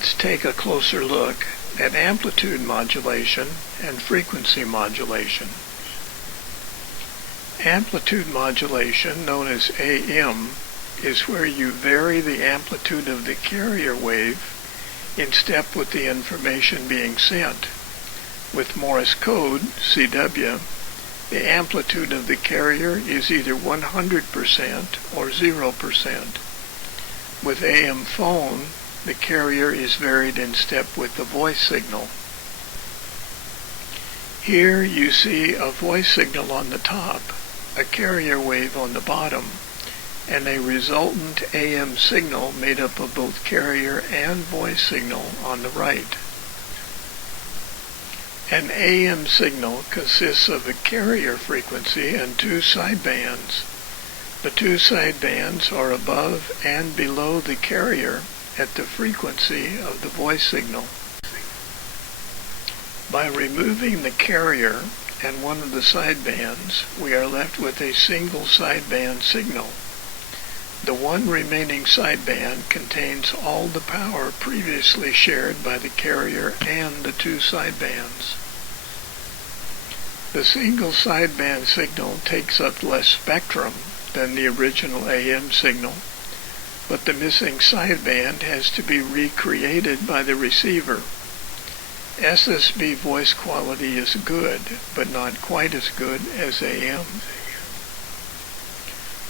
Let's take a closer look at amplitude modulation and frequency modulation. Amplitude modulation, known as AM, is where you vary the amplitude of the carrier wave in step with the information being sent. With Morse code, CW, the amplitude of the carrier is either 100% or 0%. With AM phone, the carrier is varied in step with the voice signal. Here you see a voice signal on the top, a carrier wave on the bottom, and a resultant AM signal made up of both carrier and voice signal on the right. An AM signal consists of a carrier frequency and two sidebands. The two sidebands are above and below the carrier at the frequency of the voice signal. By removing the carrier and one of the sidebands, we are left with a single sideband signal. The one remaining sideband contains all the power previously shared by the carrier and the two sidebands. The single sideband signal takes up less spectrum than the original AM signal, but the missing sideband has to be recreated by the receiver. SSB voice quality is good, but not quite as good as AM.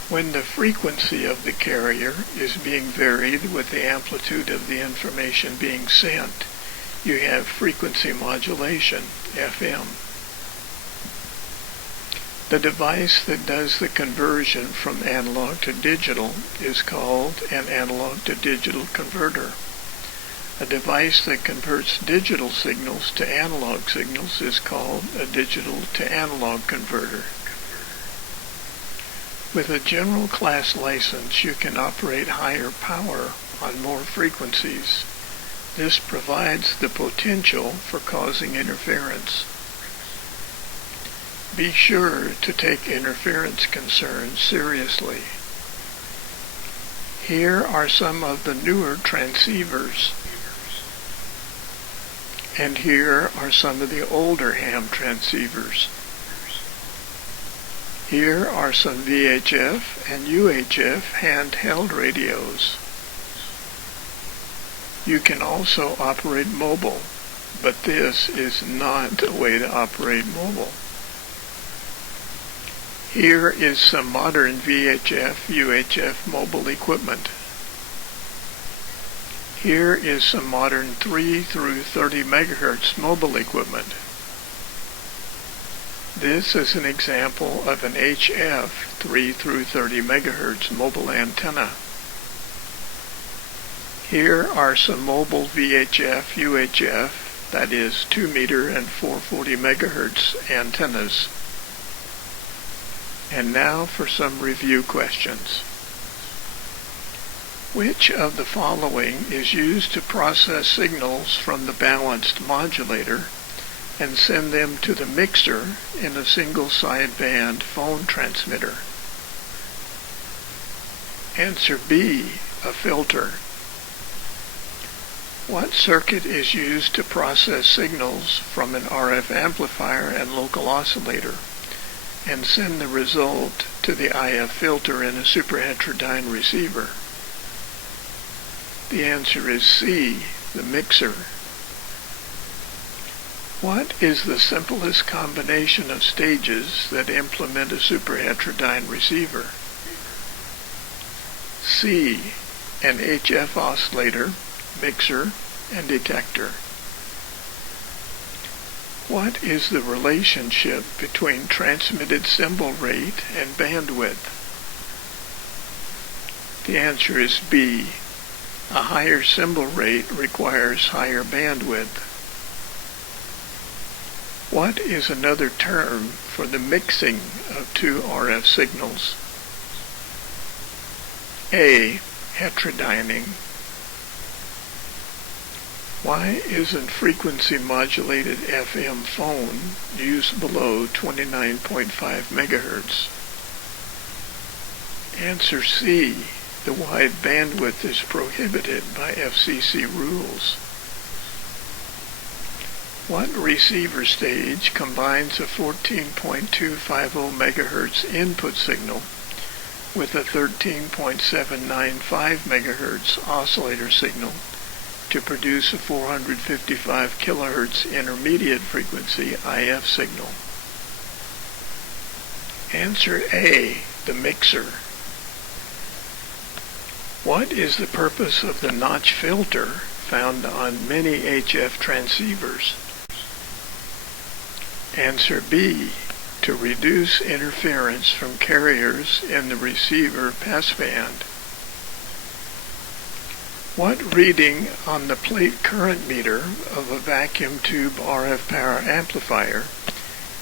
When the frequency of the carrier is being varied with the amplitude of the information being sent, you have frequency modulation, FM. The device that does the conversion from analog to digital is called an analog to digital converter. A device that converts digital signals to analog signals is called a digital to analog converter. With a general class license, you can operate higher power on more frequencies. This provides the potential for causing interference. Be sure to take interference concerns seriously. Here are some of the newer transceivers. And here are some of the older ham transceivers. Here are some VHF and UHF handheld radios. You can also operate mobile, but this is not the way to operate mobile. Here is some modern VHF, UHF mobile equipment. Here is some modern 3 through 30 megahertz mobile equipment. This is an example of an HF 3 through 30 megahertz mobile antenna. Here are some mobile VHF, UHF, that is 2 meter and 440 megahertz antennas. And now for some review questions. Which of the following is used to process signals from the balanced modulator and send them to the mixer in a single sideband phone transmitter? Answer B, a filter. What circuit is used to process signals from an RF amplifier and local oscillator and send the result to the IF filter in a superheterodyne receiver? The answer is C, the mixer. What is the simplest combination of stages that implement a superheterodyne receiver? C, an HF oscillator, mixer, and detector. What is the relationship between transmitted symbol rate and bandwidth? The answer is B. A higher symbol rate requires higher bandwidth. What is another term for the mixing of two RF signals? A. Heterodyning. Why isn't frequency modulated FM phone used below 29.5 megahertz? Answer C. The wide bandwidth is prohibited by FCC rules. What receiver stage combines a 14.250 MHz input signal with a 13.795 MHz oscillator signal to produce a 455 kHz intermediate frequency IF signal? Answer A, the mixer. What is the purpose of the notch filter found on many HF transceivers? Answer B, to reduce interference from carriers in the receiver passband. What reading on the plate current meter of a vacuum tube RF power amplifier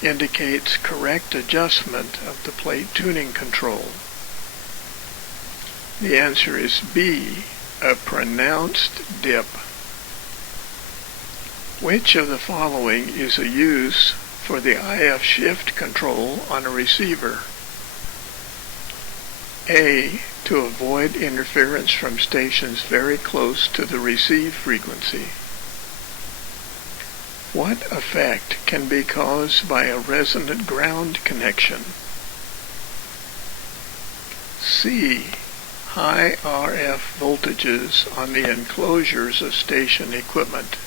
indicates correct adjustment of the plate tuning control? The answer is B, a pronounced dip. Which of the following is a use for the IF shift control on a receiver? A, to avoid interference from stations very close to the receive frequency. What effect can be caused by a resonant ground connection? C, high RF voltages on the enclosures of station equipment.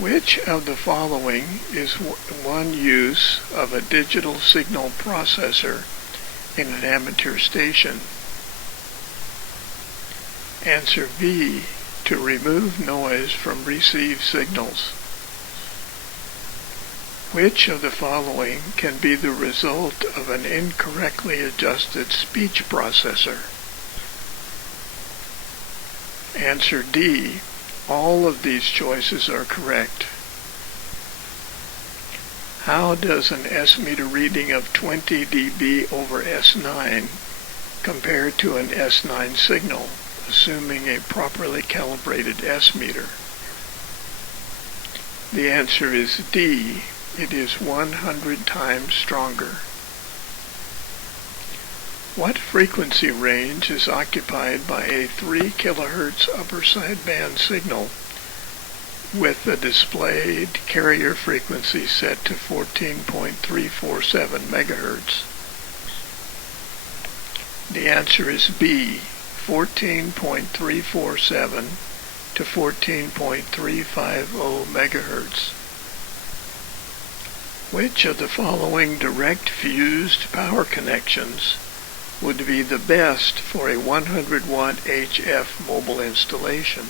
Which of the following is one use of a digital signal processor in an amateur station? Answer B, to remove noise from received signals. Which of the following can be the result of an incorrectly adjusted speech processor? Answer D, all of these choices are correct. How does an S-meter reading of 20 dB over S9 compare to an S9 signal, assuming a properly calibrated S-meter? The answer is D. It is 100 times stronger. What frequency range is occupied by a 3 kHz upper sideband signal with the displayed carrier frequency set to 14.347 MHz? The answer is B, 14.347 to 14.350 MHz. Which of the following direct fused power connections would be the best for a 100-watt HF mobile installation?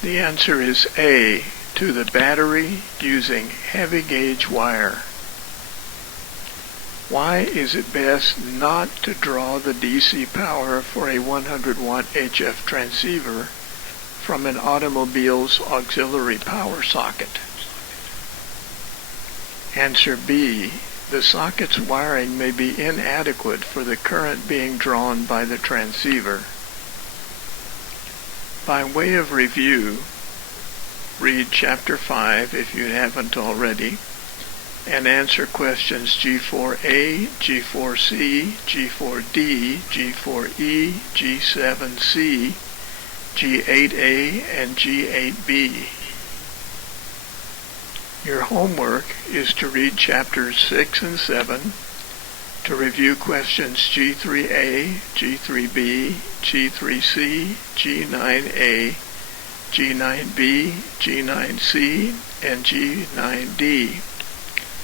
The answer is A, to the battery using heavy gauge wire. Why is it best not to draw the DC power for a 100-watt HF transceiver from an automobile's auxiliary power socket? Answer B, the socket's wiring may be inadequate for the current being drawn by the transceiver. By way of review, read Chapter 5 if you haven't already, and answer questions G4A, G4C, G4D, G4E, G7C, G8A, and G8B. Your homework is to read Chapters 6 and 7, to review questions G3A, G3B, G3C, G9A, G9B, G9C, and G9D.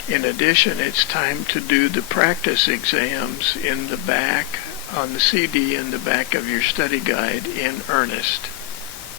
In addition, it's time to do the practice exams in the back, on the CD in the back of your study guide in earnest.